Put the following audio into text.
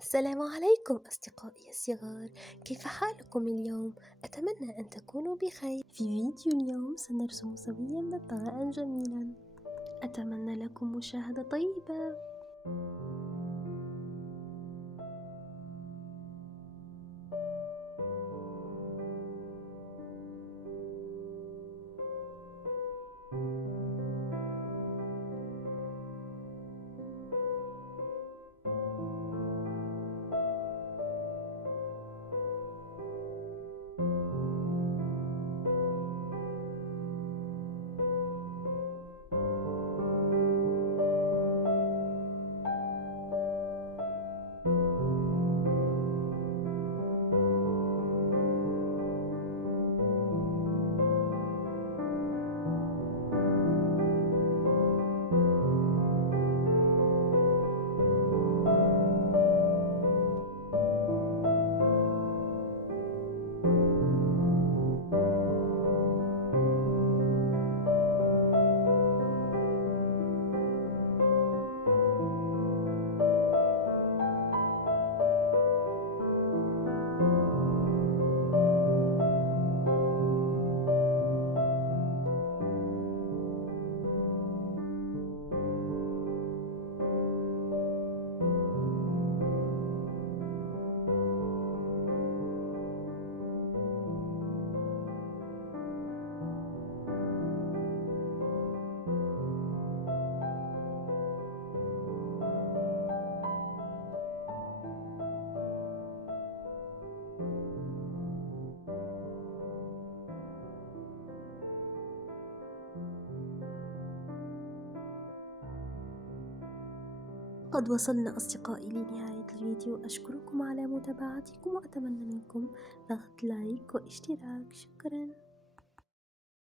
السلام عليكم أصدقائي الصغار، كيف حالكم اليوم؟ أتمنى أن تكونوا بخير. في فيديو اليوم سنرسم سويا نظارة جميلا. أتمنى لكم مشاهدة طيبة. قد وصلنا أصدقائي لنهاية الفيديو. أشكركم على متابعتكم وأتمنى منكم ضغط لايك واشتراك. شكرا.